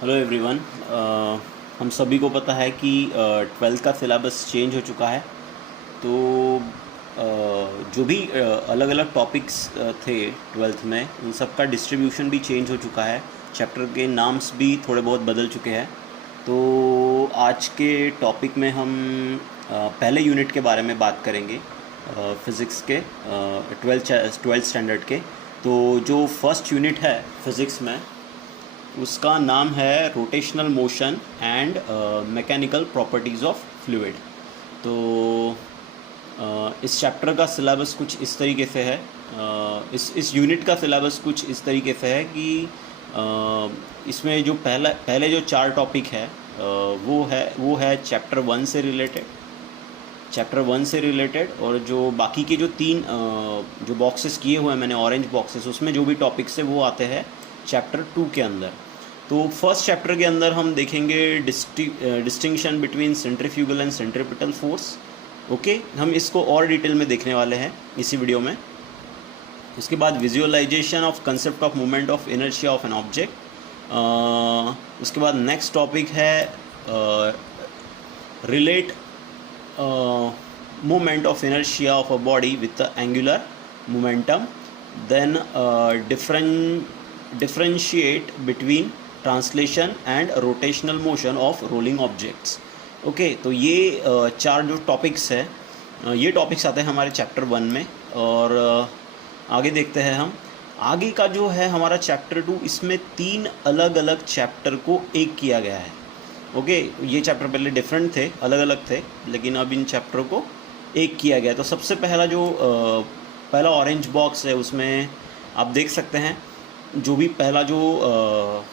Hello everyone. हम सभी को पता है कि ट्वेल्थ का सिलेबस चेंज हो चुका है। तो जो भी अलग अलग टॉपिक्स थे ट्वेल्थ में, उन सब का डिस्ट्रीब्यूशन भी चेंज हो चुका है। चैप्टर के नाम्स भी थोड़े बहुत बदल चुके हैं। तो आज के टॉपिक में हम पहले यूनिट के बारे में बात करेंगे, फ़िज़िक्स के ट्वेल्थ स्टैंडर्ड के। तो जो फर्स्ट यूनिट है फ़िज़िक्स में, उसका नाम है rotational motion and mechanical properties of fluid. तो इस चैप्टर का सिलेबस कुछ इस तरीके से है। इस यूनिट का सिलेबस कुछ इस तरीके से है कि इसमें जो पहले जो 4 टॉपिक है वो है चैप्टर वन से रिलेटेड। और जो बाकी के जो 3 जो बॉक्सेस किए हुए हैं मैंने, ऑरेंज बॉक्सेस, उसमें जो भी टॉपिक्स है वो आते हैं चैप्टर 2 के अंदर। तो फर्स्ट चैप्टर के अंदर हम देखेंगे distinction between centrifugal and centripetal force. Okay, हम इसको और डिटेल में देखने वाले हैं इसी वीडियो में। उसके बाद visualisation of concept of moment of inertia of an object. उसके बाद नेक्स्ट टॉपिक है relate movement of inertia of a body with the angular momentum. Then differentiate between translation and rotational motion of rolling objects. Okay, तो ये 4 जो topics है, ये topics आते हैं हमारे चैप्टर 1 में। और आगे देखते हैं हम। आगे का जो है हमारा चैप्टर 2, इसमें 3 अलग अलग चैप्टर को एक किया गया है। ओके, ये चैप्टर पहले डिफरेंट थे, अलग अलग थे, लेकिन अब इन चैप्टर को एक किया गया। तो सबसे पहला जो पहला ऑरेंज बॉक्स है, उसमें आप देख सकते हैं जो भी पहला जो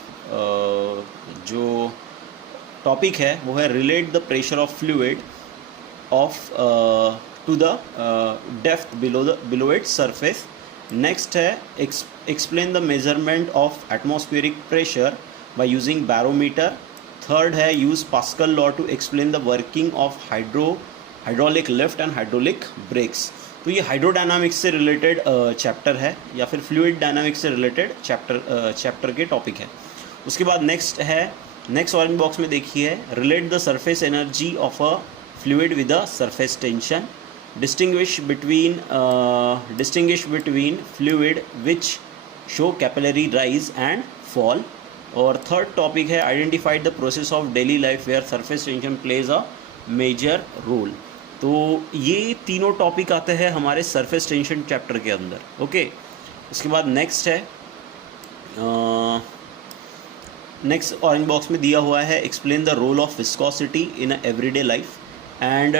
टॉपिक है वो है relate the pressure of fluid of to the depth below its surface. Next है explain the measurement of atmospheric pressure by using barometer. Third है use Pascal law to explain the working of hydraulic lift and hydraulic brakes. तो ये hydrodynamics से related chapter है, या फिर fluid dynamics से related chapter के टॉपिक है। उसके बाद नेक्स्ट ऑरेंज बॉक्स में देखिए, relate the surface energy of a fluid with a surface tension. Distinguish between fluid which show capillary rise and fall. और थर्ड टॉपिक है identified the process of daily life where surface tension plays a major role. तो ये तीनों topic आते हैं हमारे surface tension chapter के अंदर। ओके, उसके बाद नेक्स्ट ऑरेंज बॉक्स में दिया हुआ है explain the role of viscosity in everyday life and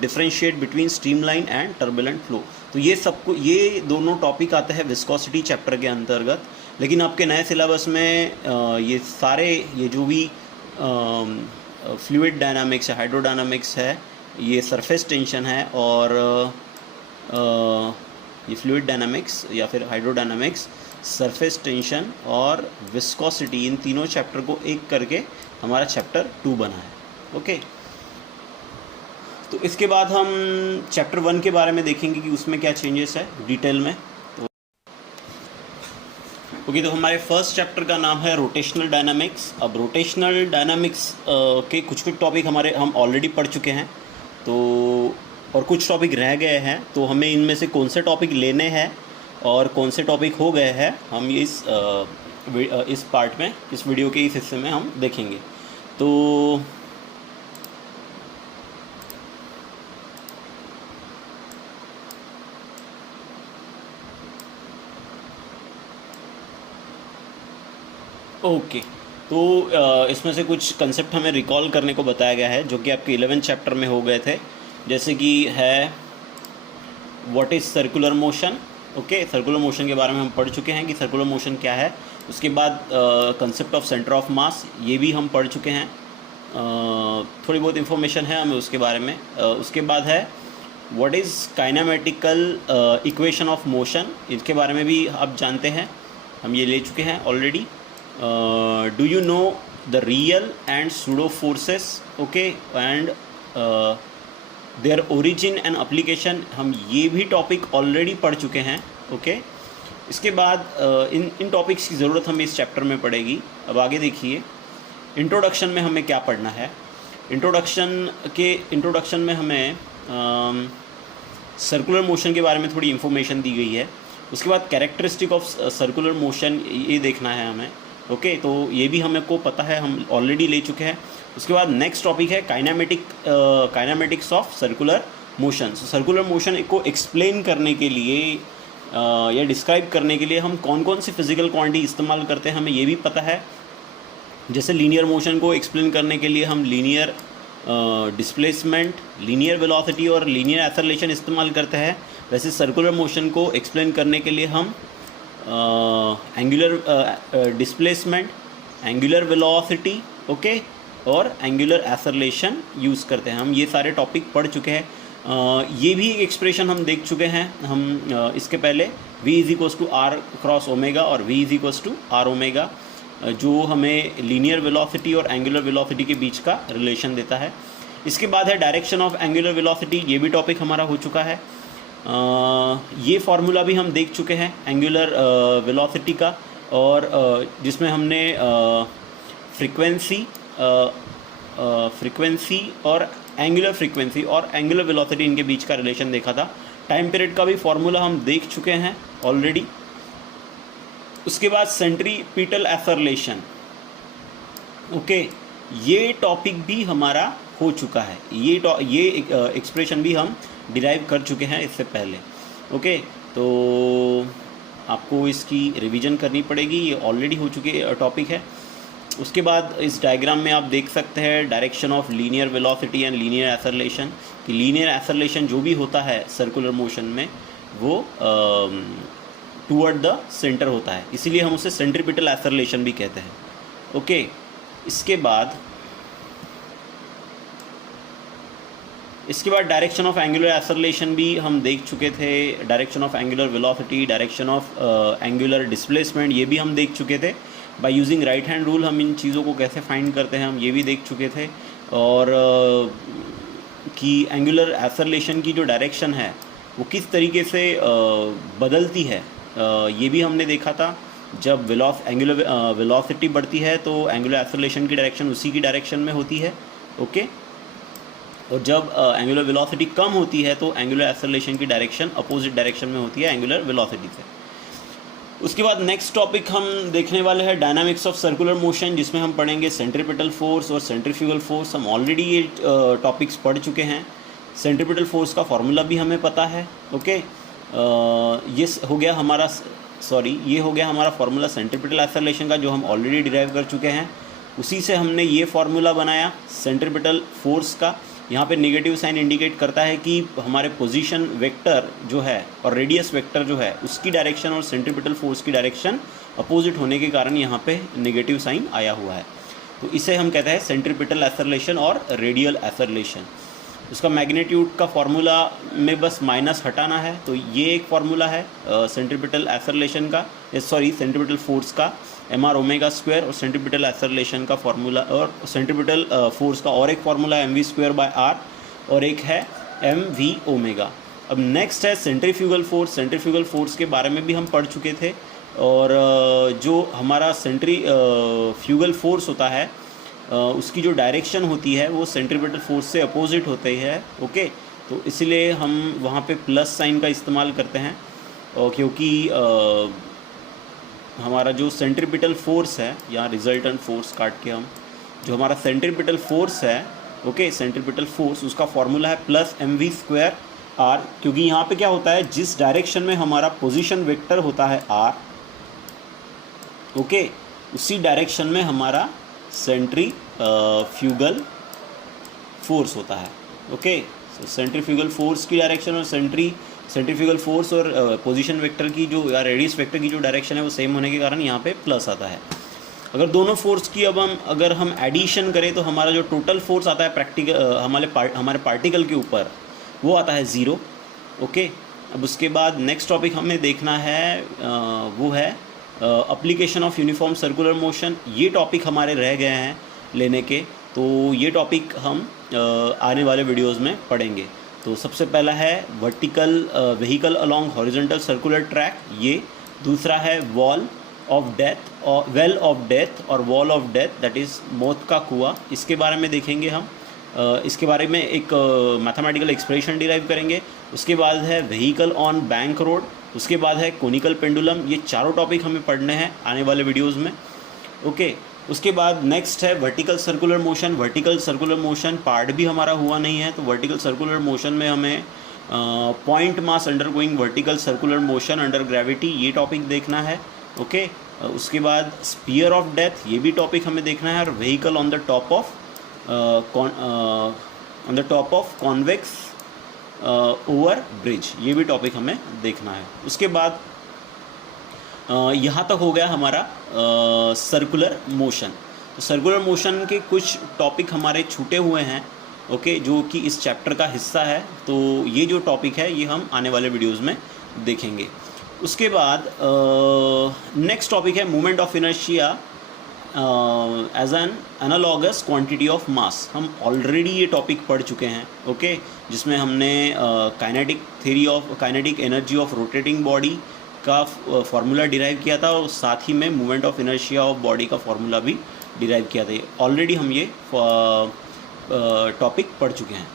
differentiate between streamline and turbulent flow. तो ये दोनों टॉपिक आते हैं विस्कोसिटी चैप्टर के अंतर्गत। लेकिन आपके नए सिलेबस में ये जो भी फ्लूइड डायनामिक्स है, हाइड्रोडायनामिक्स है, ये सरफेस टेंशन है, और ये फ्लूइड डायनामिक्स या फिर हाइड्रोडायनामिक्स, सरफेस टेंशन और विस्कोसिटी, इन तीनों चैप्टर को एक करके हमारा चैप्टर 2 बना है। ओके, तो इसके बाद हम चैप्टर 1 के बारे में देखेंगे कि उसमें क्या चेंजेस है डिटेल में। तो हमारे फर्स्ट चैप्टर का नाम है रोटेशनल डायनामिक्स। अब रोटेशनल डायनामिक्स के कुछ टॉपिक हम ऑलरेडी पढ़ चुके हैं, तो और कुछ टॉपिक रह गए हैं। तो हमें इनमें से कौन से टॉपिक लेने हैं और कौन से टॉपिक हो गए हैं, हम इस पार्ट में, इस वीडियो के इस हिस्से में हम देखेंगे। तो ओके, तो इसमें से कुछ कंसेप्ट हमें रिकॉल करने को बताया गया है जो कि आपके 11th चैप्टर में हो गए थे, जैसे कि है what is circular motion. Okay, circular motion के बारे में हम पढ़ चुके हैं कि सर्कुलर मोशन क्या है। उसके बाद concept of centre of mass, ये भी हम पढ़ चुके हैं। थोड़ी बहुत इन्फॉर्मेशन है हमें उसके बारे में। उसके बाद है what is kinematical equation of motion, इसके बारे में भी आप जानते हैं, हम ये ले चुके हैं already. Do you know the real and pseudo forces? Okay, and their origin and application, हम ये भी टॉपिक ऑलरेडी पढ़ चुके हैं। ओके, इसके बाद इन टॉपिक्स की ज़रूरत हमें इस चैप्टर में पड़ेगी। अब आगे देखिए, इंट्रोडक्शन में हमें क्या पढ़ना है। इंट्रोडक्शन में हमें सर्कुलर मोशन के बारे में थोड़ी इन्फॉर्मेशन दी गई है। उसके बाद कैरेक्टरिस्टिक ऑफ सर्कुलर मोशन ये देखना है हमें। ओके, तो ये भी हमें को पता है, हम ऑलरेडी ले चुके हैं। उसके बाद नेक्स्ट टॉपिक है kinematics of circular motion. Circular motion को एक्सप्लेन करने के लिए या डिस्क्राइब करने के लिए हम कौन कौन सी फिजिकल क्वांटिटी इस्तेमाल करते हैं, हमें ये भी पता है। जैसे लीनियर मोशन को एक्सप्लेन करने के लिए हम लीनियर डिस्प्लेसमेंट, लीनियर वेलोसिटी और लीनियर एक्सेलरेशन इस्तेमाल करते हैं, वैसे सर्कुलर मोशन को एक्सप्लेन करने के लिए हम angular displacement, angular velocity, okay, और एंगुलर एक्सेलरेशन यूज़ करते हैं। हम ये सारे टॉपिक पढ़ चुके हैं। ये भी एक एक्सप्रेशन हम देख चुके हैं हम इसके पहले, v = r क्रॉस ओमेगा और v = r ओमेगा, जो हमें लीनियर वेलोसिटी और एंगुलर वेलोसिटी के बीच का रिलेशन देता है। इसके बाद है डायरेक्शन ऑफ एंगुलर वेलोसिटी, ये भी टॉपिक हमारा हो चुका है। ये फार्मूला भी हम देख चुके हैं एंगुलर वेलोसिटी का, और जिसमें हमने फ्रीक्वेंसी और एंगुलर वेलोसिटी इनके बीच का रिलेशन देखा था। टाइम पीरियड का भी फार्मूला हम देख चुके हैं ऑलरेडी। उसके बाद सेंट्रीपिटल एक्सेलरेशन, ओके, ये टॉपिक भी हमारा हो चुका है। ये एक्सप्रेशन भी हम डिराइव कर चुके हैं इससे पहले। ओके, तो आपको इसकी रिवीजन करनी पड़ेगी, ये ऑलरेडी हो चुके टॉपिक है। उसके बाद इस डायग्राम में आप देख सकते हैं direction of linear velocity and linear acceleration, कि लीनियर एक्सेलरेशन जो भी होता है सर्कुलर मोशन में वो टूवर्ड द सेंटर होता है, इसीलिए हम उसे सेंट्रीपिटल एक्सेलरेशन भी कहते हैं। ओके, इसके बाद डायरेक्शन ऑफ एंगुलर एक्सेलरेशन भी हम देख चुके थे। Direction of angular velocity, direction of angular displacement, ये भी हम देख चुके थे। By using right hand rule हम इन चीज़ों को कैसे फाइंड करते हैं, हम ये भी देख चुके थे। और कि एंगुलर एक्सेलरेशन की जो डायरेक्शन है वो किस तरीके से बदलती है, ये भी हमने देखा था। जब एंगुलर वेलोसिटी बढ़ती है तो एंगुलर एक्सेलरेशन की डायरेक्शन उसी की डायरेक्शन में होती है। ओके, और जब एंगुलर वेलोसिटी कम होती है तो एंगुलर एक्सेलरेशन की डायरेक्शन अपोजिट डायरेक्शन में होती है एंगुलर वेलोसिटी से। उसके बाद नेक्स्ट टॉपिक हम देखने वाले हैं डायनामिक्स ऑफ सर्कुलर मोशन, जिसमें हम पढ़ेंगे सेंट्रीपिटल फोर्स और सेंट्रीफ्यूगल फोर्स। हम ऑलरेडी ये टॉपिक्स पढ़ चुके हैं। सेंट्रीपिटल फोर्स का फॉर्मूला भी हमें पता है। ओके, ये हो गया हमारा फार्मूला सेंट्रीपिटल एक्सेलरेशन का, जो हम ऑलरेडी डिराइव कर चुके हैं। उसी से हमने ये फार्मूला बनाया सेंट्रीपिटल फोर्स का। यहाँ पे नेगेटिव साइन इंडिकेट करता है कि हमारे पोजीशन वेक्टर जो है और रेडियस वेक्टर जो है उसकी डायरेक्शन और सेंट्रीपिटल फोर्स की डायरेक्शन अपोजिट होने के कारण यहाँ पे नेगेटिव साइन आया हुआ है। तो इसे हम कहते हैं सेंट्रीपिटल एक्सेलरेशन और रेडियल एक्सेलरेशन। उसका मैग्नीट्यूड का फार्मूला में बस माइनस हटाना है, तो ये एक फार्मूला है सेंट्रीपिटल एक्सेलरेशन का, सेंट्रीपिटल फोर्स का, mr², और सेंट्रीपिटल एक्सेलरेशन का फार्मूला और सेंट्रीपिटल फोर्स का और एक फार्मूला है mv²/r और एक है mv⍵। अब नेक्स्ट है सेंट्रीफ्यूगल फोर्स। सेंट्रीफ्यूगल फोर्स के बारे में भी हम पढ़ चुके थे, और जो हमारा सेंट्रीफ्यूगल फोर्स होता है उसकी जो डायरेक्शन होती है वो सेंट्रीपिटल फोर्स से अपोजिट होते हैं। ओके, तो इसलिए हम वहाँ पे प्लस साइन का इस्तेमाल करते हैं, क्योंकि हमारा जो सेंट्रीपिटल फोर्स है, यहाँ रिजल्टेंट फोर्स काट के हम जो हमारा सेंट्रीपिटल फोर्स है, ओके, सेंट्रीपिटल फोर्स, उसका फॉर्मूला है +mv²r, क्योंकि यहाँ पे क्या होता है, जिस डायरेक्शन में हमारा पोजीशन वेक्टर होता है r, ओके, उसी डायरेक्शन में हमारा सेंट्रीफ्यूगल फोर्स होता है। ओके, सो सेंट्रीफ्यूगल फोर्स की डायरेक्शन और सेंट्रीफ्यूगल फोर्स और पोजीशन वेक्टर की जो या रेडियस वेक्टर की जो डायरेक्शन है वो सेम होने के कारण यहाँ पे प्लस आता है। अगर दोनों फोर्स की अगर हम एडिशन करें तो हमारा जो टोटल फोर्स आता है हमारे पार्टिकल के ऊपर, वो आता है 0। ओके, अब उसके बाद नेक्स्ट टॉपिक हमें देखना है वो है application of uniform circular motion. ये टॉपिक हमारे रह गए हैं लेने के, तो ये टॉपिक हम आने वाले वीडियोस में पढ़ेंगे। तो सबसे पहला है vertical vehicle along horizontal circular track. ये दूसरा है वॉल ऑफ डेथ और वेल ऑफ डेथ और wall of death, that is मौत का कुआं। इसके बारे में देखेंगे हम। इसके बारे में एक मैथमेटिकल एक्सप्रेशन डिराइव करेंगे। उसके बाद है व्हीकल ऑन बैंक रोड। उसके बाद है कोनिकल पेंडुलम। ये चारों टॉपिक हमें पढ़ने हैं आने वाले वीडियोज़ में। ओके, उसके बाद नेक्स्ट है vertical circular motion. Vertical circular motion part भी हमारा हुआ नहीं है, तो वर्टिकल सर्कुलर मोशन में हमें point mass undergoing vertical circular motion under gravity, ये टॉपिक देखना है। ओके, उसके बाद स्पीयर ऑफ डेथ, ये भी टॉपिक हमें देखना है। और vehicle on the top of convex over bridge, ये भी टॉपिक हमें देखना है। उसके बाद यहाँ तक हो गया हमारा सर्कुलर मोशन। तो सर्कुलर मोशन के कुछ टॉपिक हमारे छूटे हुए हैं, ओके, जो कि इस चैप्टर का हिस्सा है। तो ये जो टॉपिक है ये हम आने वाले वीडियोस में देखेंगे। उसके बाद नेक्स्ट टॉपिक है movement of inertia as an analogous quantity of mass. हम ऑलरेडी ये टॉपिक पढ़ चुके हैं, ओके, जिसमें हमने kinetic energy of rotating body का फार्मूला डिराइव किया था, और साथ ही में movement of inertia of body का फार्मूला भी डिराइव किया था। ऑलरेडी हम ये टॉपिक पढ़ चुके हैं।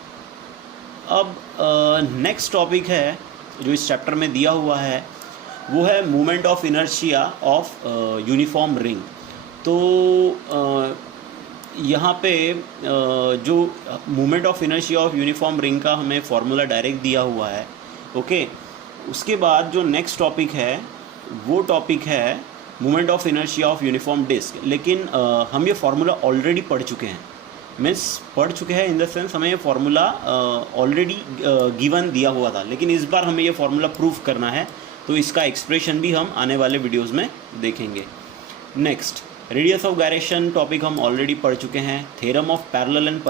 अब नेक्स्ट टॉपिक है जो इस चैप्टर में दिया हुआ है, वो है movement of inertia of uniform ring. तो यहाँ पे जो movement of inertia of uniform ring का हमें फार्मूला डायरेक्ट दिया हुआ है, ओके। उसके बाद जो नेक्स्ट टॉपिक है वो टॉपिक है movement of inertia of uniform disc. लेकिन हम ये फार्मूला ऑलरेडी पढ़ चुके हैं, मीन्स पढ़ चुके हैं इन द सेंस हमें ये फार्मूला ऑलरेडी गिवन दिया हुआ था, लेकिन इस बार हमें ये फार्मूला प्रूफ करना है, तो इसका एक्सप्रेशन भी हम आने वाले वीडियोस में देखेंगे। Next, radius of gyration topic हम ऑलरेडी पढ़ चुके हैं। Theorem of parallel and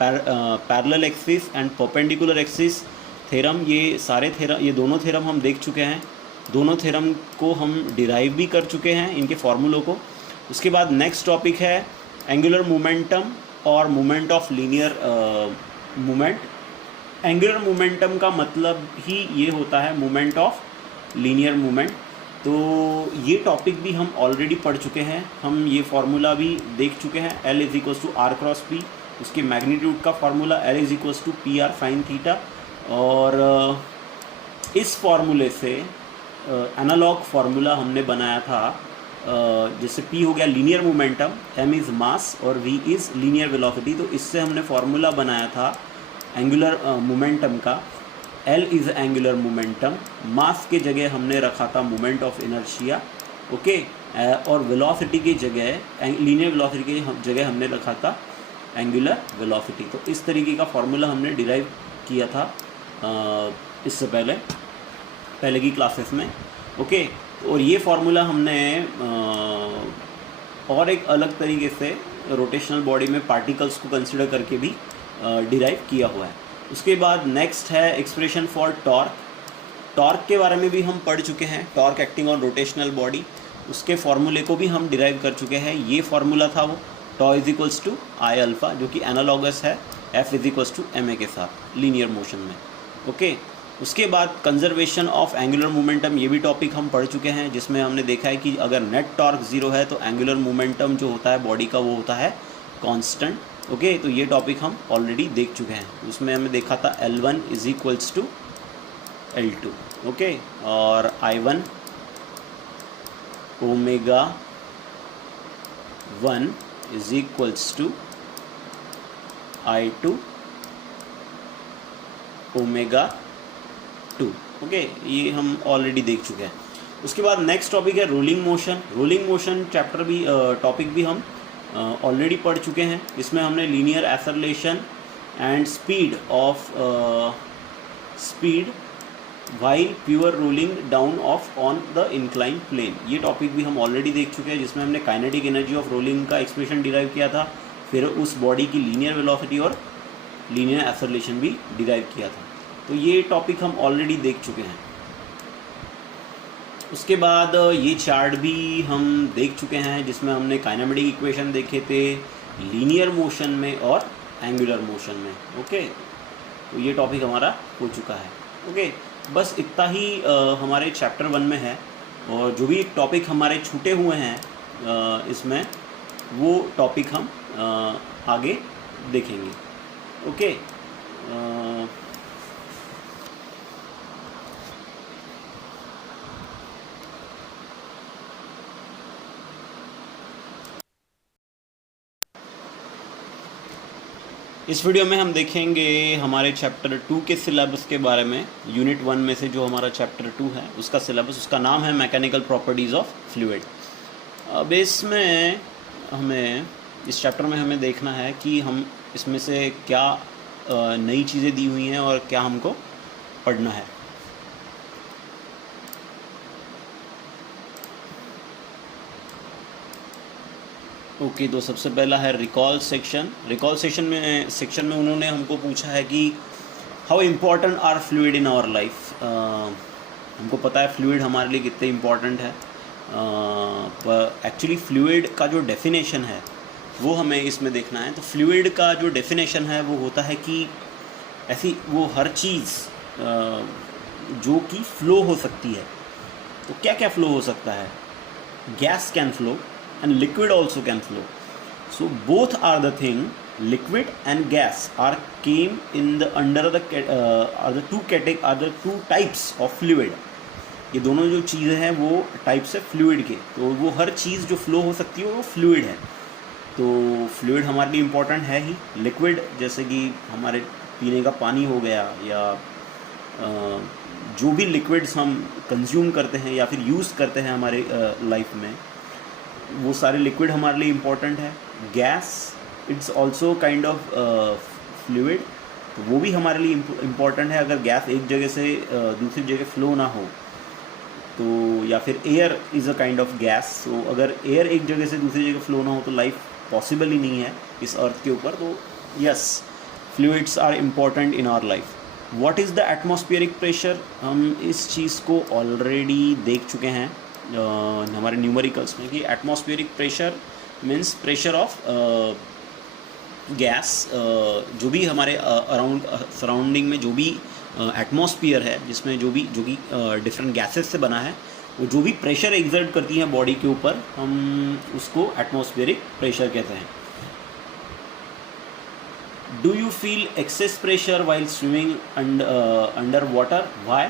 parallel axis and perpendicular axis theorem, ये दोनों थ्योरम हम देख चुके हैं। दोनों थ्योरम को हम डिराइव भी कर चुके हैं, इनके फॉर्मूलों को। उसके बाद नेक्स्ट टॉपिक है एंगुलर मोमेंटम और moment of linear moment. Angular momentum का मतलब ही ये होता है मोमेंट ऑफ लीनियर मोमेंट। तो ये टॉपिक भी हम ऑलरेडी पढ़ चुके हैं, हम ये फार्मूला भी देख चुके हैं। L = R क्रॉस P, उसके मैग्नीट्यूड का formula L = PR sin theta. और इस फार्मूले से एनालॉग फार्मूला हमने बनाया था, जैसे P हो गया लीनियर मोमेंटम, M इज़ मास और V इज़ लीनियर वेलोसिटी। तो इससे हमने फार्मूला बनाया था एंगुलर मोमेंटम का। L इज़ एंगुलर मोमेंटम, मास के जगह हमने रखा था मोमेंट ऑफ इनर्शिया, ओके, और वेलोसिटी की जगह लीनियर वेलोसिटी की जगह हमने रखा था एंगुलर वेलोसिटी। तो इस तरीके का फार्मूला हमने डिराइव किया था इससे पहले की क्लासेस में, ओके। और ये फार्मूला हमने और एक अलग तरीके से रोटेशनल बॉडी में पार्टिकल्स को कंसिडर करके भी डिराइव किया हुआ है। उसके बाद नेक्स्ट है एक्सप्रेशन फॉर टॉर्क। टॉर्क के बारे में भी हम पढ़ चुके हैं, torque acting on rotational body, उसके फार्मूले को भी हम डिराइव कर चुके हैं। ये फार्मूला था वो टॉ = I अल्फ़ा, जो कि एनालॉगस है F = ma के साथ लीनियर मोशन में, ओके। उसके बाद कंजर्वेशन ऑफ एंगुलर मोमेंटम, ये भी टॉपिक हम पढ़ चुके हैं, जिसमें हमने देखा है कि अगर नेट टॉर्क 0 है तो एंगुलर मोमेंटम जो होता है बॉडी का वो होता है कांस्टेंट, ओके। तो ये टॉपिक हम ऑलरेडी देख चुके हैं। उसमें हमने देखा था L1 = L2, ओके, और I1 omega 1 = I2 omega 2, okay. ये हम ऑलरेडी देख चुके हैं। उसके बाद नेक्स्ट टॉपिक है rolling motion. Rolling motion chapter भी टॉपिक भी हम ऑलरेडी पढ़ चुके हैं। इसमें हमने linear acceleration and speed while pure rolling down of on the incline plane, ये टॉपिक भी हम ऑलरेडी देख चुके हैं, जिसमें हमने काइनेटिक एनर्जी ऑफ रोलिंग का एक्सप्रेशन डिराइव किया था, फिर उस बॉडी की लीनियर वेलोसिटी और लीनियर एक्सेलरेशन भी डिराइव किया था। तो ये टॉपिक हम ऑलरेडी देख चुके हैं। उसके बाद ये चार्ट भी हम देख चुके हैं, जिसमें हमने काइनेमेटिक इक्वेशन देखे थे लीनियर मोशन में और एंगुलर मोशन में, ओके। तो ये टॉपिक हमारा हो चुका है, ओके। बस इतना ही हमारे चैप्टर 1 में है, और जो भी टॉपिक हमारे छूटे हुए हैं इसमें, वो टॉपिक हम आगे देखेंगे। ओके, इस वीडियो में हम देखेंगे हमारे चैप्टर 2 के सिलेबस के बारे में। यूनिट 1 में से जो हमारा चैप्टर 2 है उसका सिलेबस, उसका नाम है मैकेनिकल प्रॉपर्टीज़ ऑफ फ्लूइड। अब इसमें हमें, इस चैप्टर में हमें देखना है कि हम इसमें से क्या नई चीज़ें दी हुई हैं और क्या हमको पढ़ना है। ओके, तो सबसे पहला है रिकॉल सेक्शन। रिकॉल सेक्शन में उन्होंने हमको पूछा है कि how important are fluid in our life. हमको पता है फ्लूइड हमारे लिए कितने इम्पोर्टेंट है, पर एक्चुअली फ्लूइड का जो डेफिनेशन है वो हमें इसमें देखना है। तो फ्लूइड का जो डेफिनेशन है वो होता है कि ऐसी वो हर चीज़ जो कि फ़्लो हो सकती है। तो क्या क्या फ़्लो हो सकता है? Gas can flow and liquid also can flow. So both are the thing, liquid and gas are came in the under the are the two types of fluid. ये दोनों जो चीज़ें हैं वो टाइप्स है फ्लूइड के। तो वो हर चीज़ जो फ्लो हो सकती है वो फ्लूइड है। तो फ्लूइड हमारे लिए इम्पोर्टेंट है ही। लिक्विड जैसे कि हमारे पीने का पानी हो गया, या जो भी लिक्विड्स हम कंज्यूम करते हैं या फिर यूज़ करते हैं हमारे लाइफ में, वो सारे लिक्विड हमारे लिए इम्पोर्टेंट है। Gas it's also kind of fluid, तो वो भी हमारे लिए इम्पोर्टेंट है। अगर गैस एक जगह से दूसरी जगह फ्लो ना हो तो, या फिर air is a kind of gas, तो अगर एयर एक जगह से दूसरी जगह फ्लो ना हो तो लाइफ पॉसिबल ही नहीं है इस अर्थ के ऊपर। तो yes, fluids are important in our life. What is the atmospheric pressure? हम इस चीज़ को ऑलरेडी देख चुके हैं हमारे न्यूमेरिकल्स में कि atmospheric pressure means pressure of gas, जो भी हमारे अराउंड सराउंडिंग में जो भी एटमॉस्फेयर है, जिसमें जो भी डिफरेंट गैसेस से बना है, वो जो भी प्रेशर एग्जर्ट करती हैं बॉडी के ऊपर, हम उसको एटमॉस्फेरिक प्रेशर कहते हैं। Do you feel excess pressure while swimming underwater? Why?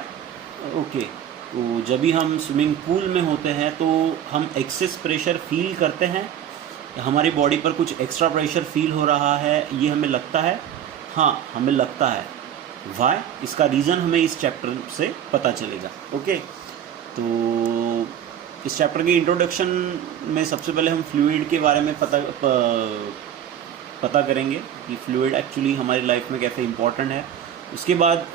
Okay, तो जब भी हम स्विमिंग पूल में होते हैं तो हम एक्सेस प्रेशर फील करते हैं, हमारी बॉडी पर कुछ एक्स्ट्रा प्रेशर फील हो रहा है, ये हमें लगता है। हाँ, हमें लगता है। वाई? इसका रीज़न हमें इस चैप्टर से पता चलेगा। ओके, तो इस चैप्टर के इंट्रोडक्शन में सबसे पहले हम फ्लूइड के बारे में पता करेंगे कि फ्लूइड एक्चुअली हमारी लाइफ में कैसे इम्पोर्टेंट है। उसके बाद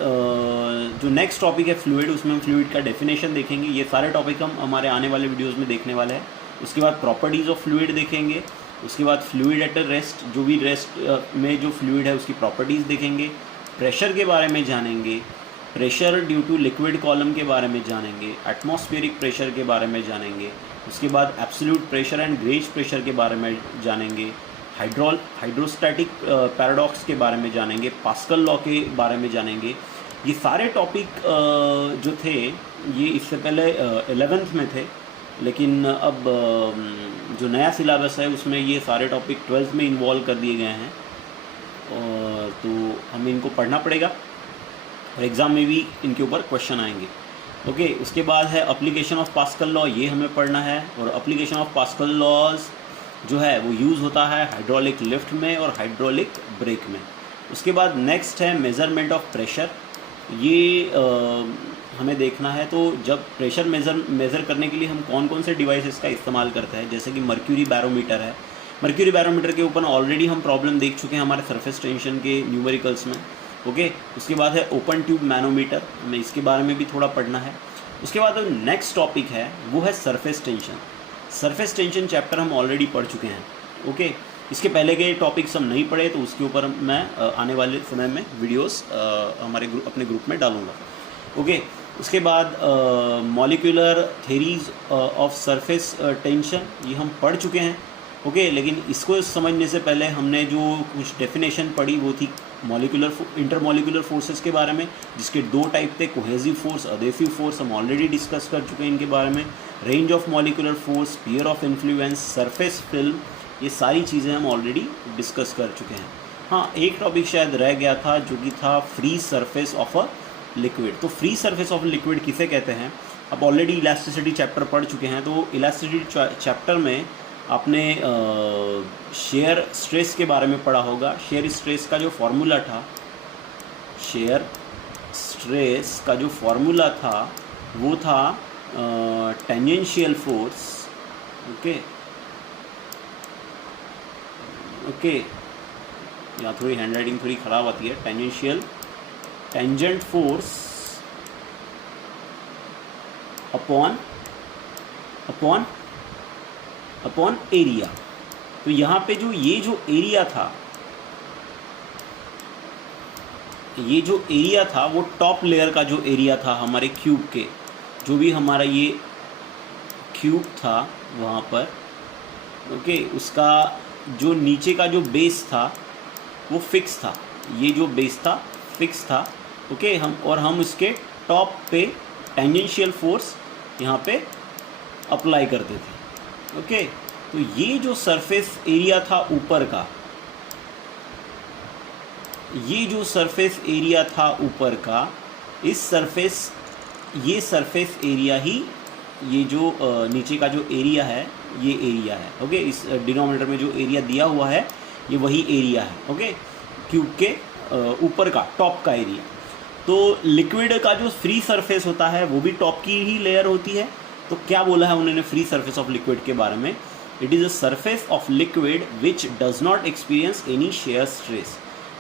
जो नेक्स्ट टॉपिक है फ्लूइड, उसमें हम फ्लूइड का डेफिनेशन देखेंगे। ये सारे टॉपिक हम हमारे आने वाले वीडियोस में देखने वाले हैं। उसके बाद प्रॉपर्टीज़ ऑफ फ्लूइड देखेंगे। उसके बाद फ्लूइड एट रेस्ट, जो भी रेस्ट में जो फ्लूइड है उसकी प्रॉपर्टीज़ देखेंगे। प्रेशर के बारे में जानेंगे, pressure due to liquid column के बारे में जानेंगे, एटमॉस्फेरिक प्रेशर के बारे में जानेंगे। उसके बाद absolute pressure and gauge pressure के बारे में जानेंगे। हाइड्रोस्टैटिक पैराडॉक्स के बारे में जानेंगे, पास्कल लॉ के बारे में जानेंगे। ये सारे टॉपिक जो थे ये इससे पहले 11th में थे, लेकिन अब जो नया सिलेबस है उसमें ये सारे टॉपिक 12th में इन्वॉल्व कर दिए गए हैं, और तो हमें इनको पढ़ना पड़ेगा और एग्ज़ाम में भी इनके ऊपर क्वेश्चन आएंगे। ओके, उसके बाद है एप्लीकेशन ऑफ पास्कल लॉ, ये हमें पढ़ना है। और एप्लीकेशन ऑफ पास्कल लॉज जो है वो यूज़ होता है हाइड्रोलिक लिफ्ट में और हाइड्रोलिक ब्रेक में। उसके बाद नेक्स्ट है मेज़रमेंट ऑफ प्रेशर, ये हमें देखना है। तो जब प्रेशर मेज़र करने के लिए हम कौन कौन से डिवाइसेस का इस्तेमाल करते हैं, जैसे कि मर्क्यूरी बैरोमीटर है। मर्क्यूरी बैरोमीटर के ऊपर ऑलरेडी हम प्रॉब्लम देख चुके हैं हमारे सरफेस टेंशन के न्यूमेरिकल्स में। ओके, उसके बाद है ओपन ट्यूब मैनोमीटर, हमें इसके बारे में भी थोड़ा पढ़ना है। उसके बाद नेक्स्ट टॉपिक है वो है surface tension. Surface tension chapter हम ऑलरेडी पढ़ चुके हैं। ओके, इसके पहले के टॉपिक्स हम नहीं पढ़े, तो उसके ऊपर मैं आने वाले समय में वीडियोस अपने ग्रुप में डालूँगा। ओके, उसके बाद molecular theories of surface tension, ये हम पढ़ चुके हैं। ओके, लेकिन इसको समझने से पहले हमने जो कुछ डेफिनेशन पढ़ी वो थी इंटरमॉलिक्यूलर फोर्सेस के बारे में, जिसके दो टाइप थे, कोहेसिव फोर्स, अडेसिव फोर्स, हम ऑलरेडी डिस्कस कर चुके हैं इनके बारे में। Range of molecular force, sphere of influence, surface film, ये सारी चीज़ें हम ऑलरेडी डिस्कस कर चुके हैं। हाँ, एक टॉपिक शायद रह गया था जो कि था free surface of a liquid. तो फ्री सरफेस ऑफ लिक्विड किसे कहते हैं? आप ऑलरेडी इलास्टिसिटी चैप्टर पढ़ चुके हैं, तो इलास्टिसिटी चैप्टर में आपने शेयर स्ट्रेस के बारे में पढ़ा होगा। शेयर स्ट्रेस का जो फॉर्मूला था, शेयर स्ट्रेस का जो फॉर्मूला था वो था टेंजेंशियल फोर्स। ओके, यहाँ थोड़ी हैंड राइटिंग थोड़ी ख़राब आती है। Tangent force upon area. तो यहाँ पे जो एरिया था वो टॉप लेयर का जो एरिया था हमारे क्यूब के, जो भी हमारा ये क्यूब था वहाँ पर, ओके, उसका जो नीचे का जो बेस था वो फिक्स था। ये जो बेस था फिक्स था, ओके। हम इसके टॉप पे टेंजेंशियल फोर्स यहाँ पे अप्लाई करते थे, ओके। तो ये जो सरफेस एरिया था ऊपर का, ये सरफेस एरिया ही, ये जो नीचे का जो एरिया है ये एरिया है, ओके। इस डिनोमिनेटर में जो एरिया दिया हुआ है ये वही एरिया है, ओके, क्यूब के ऊपर का टॉप का एरिया। तो लिक्विड का जो फ्री सरफेस होता है वो भी टॉप की ही लेयर होती है। तो क्या बोला है उन्होंने फ्री सरफेस ऑफ लिक्विड के बारे में? It is a surface of liquid which does not experience any shear stress.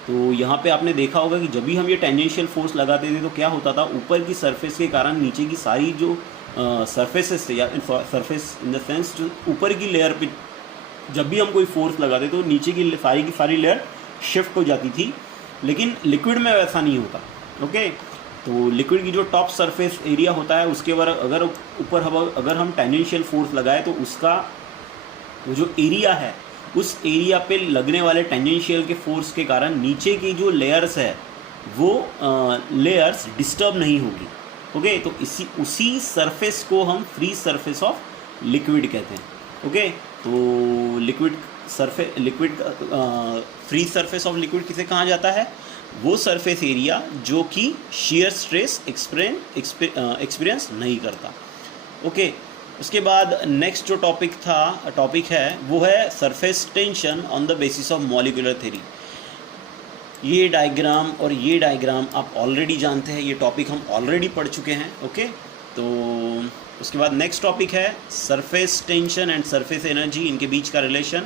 तो यहाँ पे आपने देखा होगा कि जब भी हम ये टेंजेंशियल फोर्स लगाते थे तो क्या होता था, ऊपर की सरफेस के कारण नीचे की सारी जो सरफेसेस थे, या सरफेस इन द सेंस जो ऊपर की लेयर पे जब भी हम कोई फोर्स लगाते तो नीचे की सारी लेयर शिफ्ट हो जाती थी। लेकिन लिक्विड में वैसा नहीं होता, ओके। तो लिक्विड की जो टॉप सरफेस एरिया होता है उसके ऊपर अगर हम टेंजेंशियल फोर्स लगाए तो उसका वो जो एरिया है उस एरिया पे लगने वाले टेंजेंशियल के फोर्स के कारण नीचे की जो लेयर्स है वो लेयर्स डिस्टर्ब नहीं होगी, ओके। तो उसी सरफेस को हम फ्री सरफेस ऑफ लिक्विड कहते हैं, ओके। तो फ्री सरफेस ऑफ लिक्विड किसे कहा जाता है? वो सरफेस एरिया जो कि shear स्ट्रेस एक्सपीरियंस नहीं करता, ओके। उसके बाद नेक्स्ट जो टॉपिक है वो है surface tension on the basis of molecular theory. ये डायग्राम आप ऑलरेडी जानते हैं, ये टॉपिक हम ऑलरेडी पढ़ चुके हैं, ओके। तो उसके बाद नेक्स्ट टॉपिक है surface tension and surface energy, इनके बीच का रिलेशन,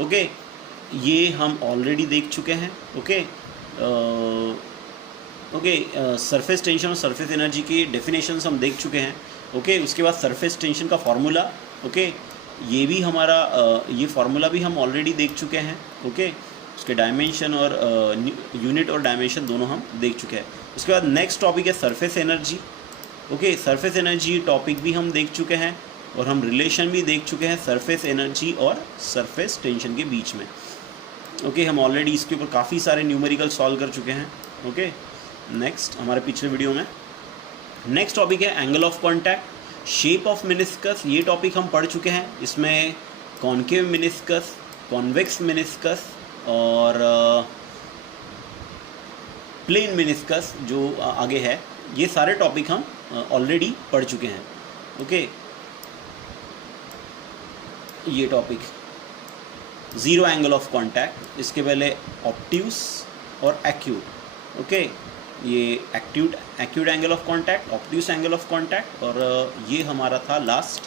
ओके। ये हम ऑलरेडी देख चुके हैं, ओके। सरफेस टेंशन और सरफेस एनर्जी की डेफिनेशंस हम देख चुके हैं, ओके। उसके बाद सरफेस टेंशन का फार्मूला, ओके, ये भी हमारा ये फार्मूला भी हम ऑलरेडी देख चुके हैं, ओके। उसके डायमेंशन और यूनिट और डायमेंशन दोनों हम देख चुके हैं। उसके बाद नेक्स्ट टॉपिक है surface energy, okay. Surface energy topic भी हम देख चुके हैं और हम रिलेशन भी देख चुके हैं सरफेस एनर्जी और सरफेस टेंशन के बीच में, ओके। हम ऑलरेडी इसके ऊपर काफ़ी सारे न्यूमेरिकल सॉल्व कर चुके हैं, ओके। नेक्स्ट हमारे पिछले वीडियो में नेक्स्ट टॉपिक है angle of contact, shape of meniscus. ये टॉपिक हम पढ़ चुके हैं, इसमें कॉन्केव मेनिस्कस, कॉन्वेक्स मेनिस्कस और प्लेन मेनिस्कस जो आगे है, ये सारे टॉपिक हम ऑलरेडी पढ़ चुके हैं, ओके। ये topic zero angle of contact, इसके पहले ऑब्ट्यूस और एक्यूट, ओके। ये acute angle of contact, obtuse angle of contact, और ये हमारा था लास्ट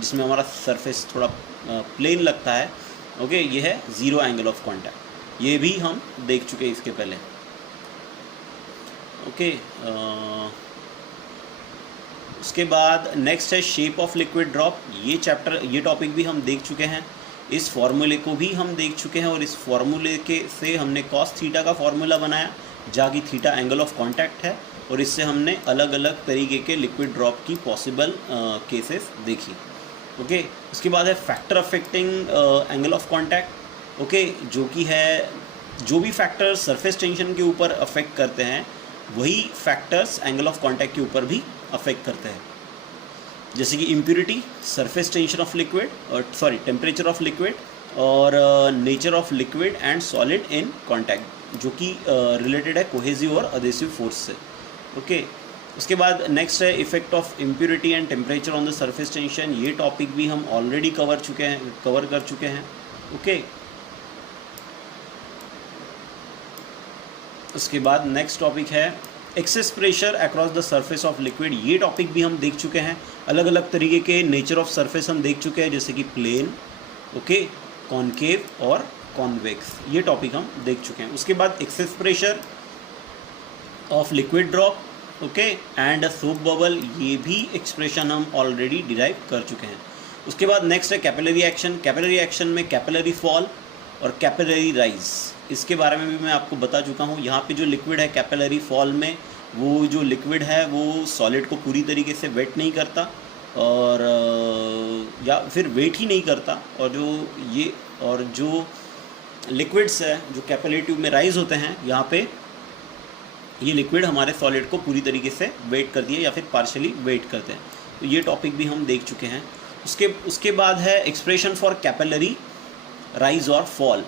जिसमें हमारा सरफेस थोड़ा प्लेन लगता है, ओके। ये है ज़ीरो एंगल ऑफ कॉन्टैक्ट, ये भी हम देख चुके हैं इसके पहले, ओके। उसके बाद नेक्स्ट है शेप ऑफ लिक्विड ड्रॉप। ये टॉपिक भी हम देख चुके हैं, इस फॉर्मूले को भी हम देख चुके हैं, और इस फॉर्मूले से हमने कॉस थीटा का फॉर्मूला बनाया जहाँ की थीटा एंगल ऑफ कांटेक्ट है, और इससे हमने अलग अलग तरीके के लिक्विड ड्रॉप की पॉसिबल केसेस देखी, ओके। उसके बाद है factor affecting angle of contact, okay, जो कि है जो भी फैक्टर सरफेस टेंशन के ऊपर अफेक्ट करते हैं वही फैक्टर्स एंगल ऑफ कांटेक्ट के ऊपर भी अफेक्ट करते हैं, जैसे कि impurity, surface tension of liquid, और टेम्परेचर ऑफ लिक्विड, और nature of liquid and solid in contact, जो कि रिलेटेड है कोहेसिव और अधेसिव फोर्स से, ओके। उसके बाद नेक्स्ट है effect of impurity and temperature on the surface tension. ये टॉपिक भी हम ऑलरेडी कवर कर चुके हैं, ओके। उसके बाद नेक्स्ट टॉपिक है excess pressure across the surface of liquid. ये टॉपिक भी हम देख चुके हैं, अलग अलग तरीके के नेचर ऑफ सरफेस हम देख चुके हैं, जैसे कि प्लेन, ओके, कॉनकेव और कॉन्वेक्स, ये टॉपिक हम देख चुके हैं। उसके बाद excess pressure of liquid drop, okay, and soap bubble, ये भी एक्सप्रेशन हम ऑलरेडी डिराइव कर चुके हैं। उसके बाद नेक्स्ट है कैपिलरी एक्शन। कैपिलरी एक्शन में कैपिलरी फॉल और कैपिलरी राइज, इसके बारे में भी मैं आपको बता चुका हूँ। यहाँ पे जो लिक्विड है कैपिलरी फॉल में, वो जो लिक्विड है वो सॉलिड को पूरी तरीके से वेट नहीं करता, और या फिर वेट ही नहीं करता, और जो लिक्विड्स है जो कैपिलरी ट्यूब में राइज होते हैं, यहाँ पे ये लिक्विड हमारे सॉलिड को पूरी तरीके से वेट करती है या फिर पार्शली वेट करते हैं, तो ये टॉपिक भी हम देख चुके हैं। उसके बाद है एक्सप्रेशन फॉर कैपिलरी राइज और फॉल।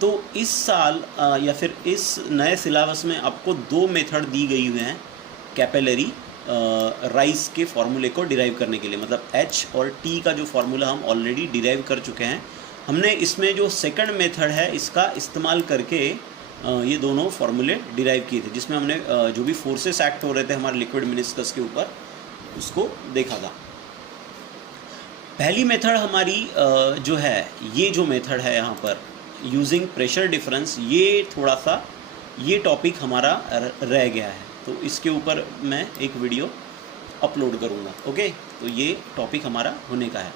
तो इस साल या फिर इस नए सिलेबस में आपको 2 मेथड दी गई हुई हैं कैपिलरी राइज के फॉर्मूले को डिराइव करने के लिए, मतलब H और T का जो फार्मूला हम ऑलरेडी डिराइव कर चुके हैं। हमने इसमें जो सेकंड मेथड है इसका इस्तेमाल करके ये दोनों फार्मूले डिराइव किए थे, जिसमें हमने जो भी फोर्सेस एक्ट हो रहे थे हमारे लिक्विड मिनिस्कस के ऊपर, उसको देखा था। पहली मेथड हमारी जो है, ये जो मेथड है यहाँ पर यूजिंग प्रेशर डिफरेंस, ये थोड़ा सा ये टॉपिक हमारा रह गया है, तो इसके ऊपर मैं एक वीडियो अपलोड करूँगा, ओके। तो ये टॉपिक हमारा होने का है।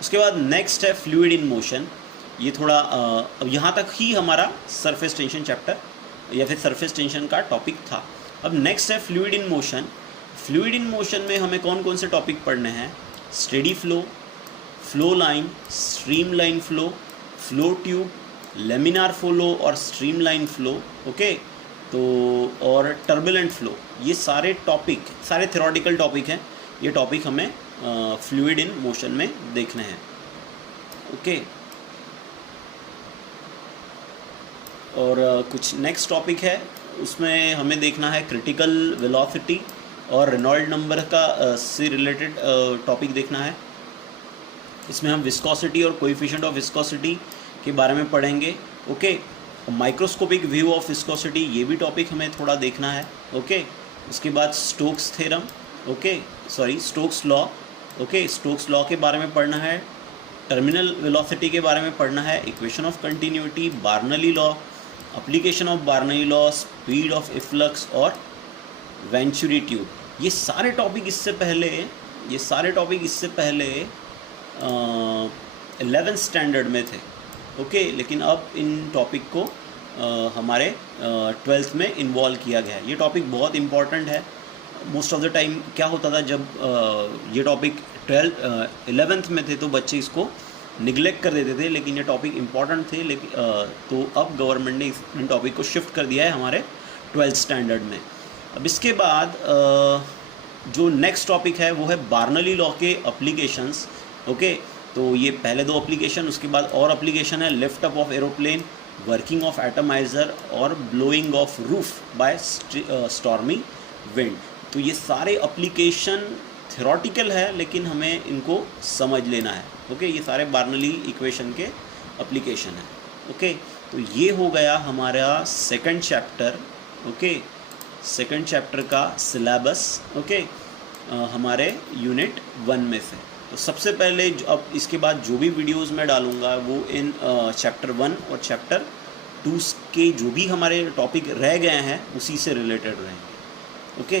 उसके बाद नेक्स्ट है फ्लूइड इन मोशन। ये थोड़ा अब यहाँ तक ही हमारा सरफेस टेंशन चैप्टर या फिर सरफेस टेंशन का टॉपिक था। अब नेक्स्ट है fluid in motion. Fluid in motion में हमें कौन कौन से टॉपिक पढ़ने हैं? Steady flow, flow line, stream line flow, flow tube, laminar flow और स्ट्रीम लाइन फ्लो, ओके। तो और टर्बुलेंट फ्लो, ये सारे टॉपिक, सारे थ्योरेटिकल टॉपिक हैं। ये टॉपिक हमें फ्लूइड इन मोशन में देखने हैं, ओके। और कुछ नेक्स्ट टॉपिक है, उसमें हमें देखना है क्रिटिकल वेलोसिटी और रेनॉल्ड नंबर का से रिलेटेड टॉपिक देखना है। इसमें हम विस्कोसिटी और कोएफिशिएंट ऑफ विस्कोसिटी के बारे में पढ़ेंगे, okay. Microscopic view of viscosity, ये भी टॉपिक हमें थोड़ा देखना है, ओके। उसके बाद Stokes theorem, okay, Stokes law, okay, Stokes law के बारे में पढ़ना है। टर्मिनल वेलोसिटी के बारे में पढ़ना है, equation of continuity, Bernoulli law, application of Bernoulli law, speed of efflux और वेंचुरी ट्यूब। ये सारे टॉपिक इससे पहले 11th स्टैंडर्ड में थे, ओके। लेकिन अब इन टॉपिक को हमारे 12th में इन्वॉल्व किया गया है। ये टॉपिक बहुत इम्पॉर्टेंट है। मोस्ट ऑफ द टाइम क्या होता था, जब ये टॉपिक 11th में थे तो बच्चे इसको निगलेक्ट कर देते थे, लेकिन ये टॉपिक इम्पॉर्टेंट थे। लेकिन तो अब गवर्नमेंट ने इन टॉपिक को शिफ्ट कर दिया है हमारे 12th स्टैंडर्ड में। अब इसके बाद जो नेक्स्ट टॉपिक है वो है बार्नली लॉ के एप्लीकेशंस, ओके। तो ये पहले 2 एप्लीकेशन, उसके बाद और एप्लीकेशन है lift up of aeroplane, working of atomiser और blowing of roof by stormy wind. तो ये सारे एप्लीकेशन थ्योरेटिकल है, लेकिन हमें इनको समझ लेना है, ओके। ये सारे बार्नली इक्वेशन के एप्लीकेशन है, ओके। तो ये हो गया हमारा second chapter, okay, second chapter का सिलेबस, ओके, हमारे यूनिट 1 में से। तो सबसे पहले अब इसके बाद जो भी वीडियोस मैं डालूँगा वो इन चैप्टर 1 और चैप्टर 2 के जो भी हमारे टॉपिक रह गए हैं उसी से रिलेटेड रहेंगे, ओके।